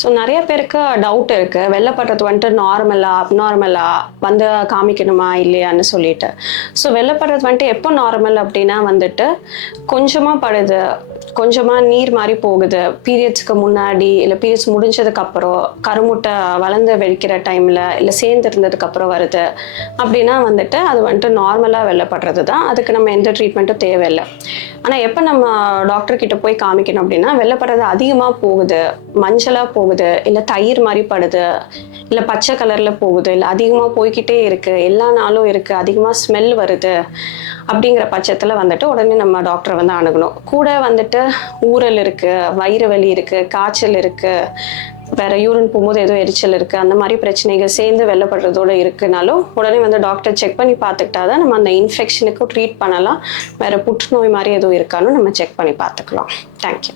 So நிறைய பேருக்கு doubt இருக்கு, வெள்ளைப்படுறது வந்துட்டு நார்மலா அப்நார்மலா வந்து காமிக்கணுமா இல்லையான்னு சொல்லிட்டு. ஸோ வெள்ளைப்படுறது வந்துட்டு எப்போ நார்மல் அப்படின்னா வந்துட்டு கொஞ்சமாக படுது, கொஞ்சமாக நீர் மாதிரி போகுது, பீரியட்ஸ்க்கு முன்னாடி இல்லை பீரியட்ஸ் முடிஞ்சதுக்கு அப்புறம், கருமுட்டை வளர்ந்து வெடிக்கிற டைமில் இல்லை சேர்ந்து இருந்ததுக்கு அப்புறம் வருது அப்படின்னா வந்துட்டு அது வந்துட்டு நார்மலாக வெள்ளைப்படுறது தான். அதுக்கு நம்ம எந்த ட்ரீட்மெண்ட்டும் தேவையில்லை. ஆனால் எப்போ நம்ம டாக்டர் கிட்ட போய் காமிக்கணும் அப்படின்னா, வெள்ளைப்படுறது அதிகமாக போகுது, மஞ்சளாக போகுது, இல்லை தயிர் மாதிரி படுது, இல்லை பச்சை கலரில் போகுது, இல்லை அதிகமாக போய்கிட்டே இருக்குது, எல்லா நாளும் இருக்குது, அதிகமாக ஸ்மெல் வருது அப்படிங்கிற பட்சத்தில் வந்துட்டு உடனே நம்ம டாக்டரை வந்து அணுகணும். கூட வந்துட்டு ஊறல் இருக்குது, வயிறு வலி இருக்குது, காய்ச்சல் இருக்குது, வேற யூரின் போகும்போது ஏதோ எரிச்சல் இருக்குது, அந்த மாதிரி பிரச்சனைகள் சேர்ந்து வெள்ளைப்படுறதோடு இருக்குனாலும் உடனே வந்து டாக்டர் செக் பண்ணி பார்த்துக்கிட்டா தான் நம்ம அந்த இன்ஃபெக்ஷனுக்கும் ட்ரீட் பண்ணலாம். வேற புற்றுநோய் மாதிரி எதுவும் இருக்கான்னு நம்ம செக் பண்ணி பார்த்துக்கலாம். தேங்க்யூ.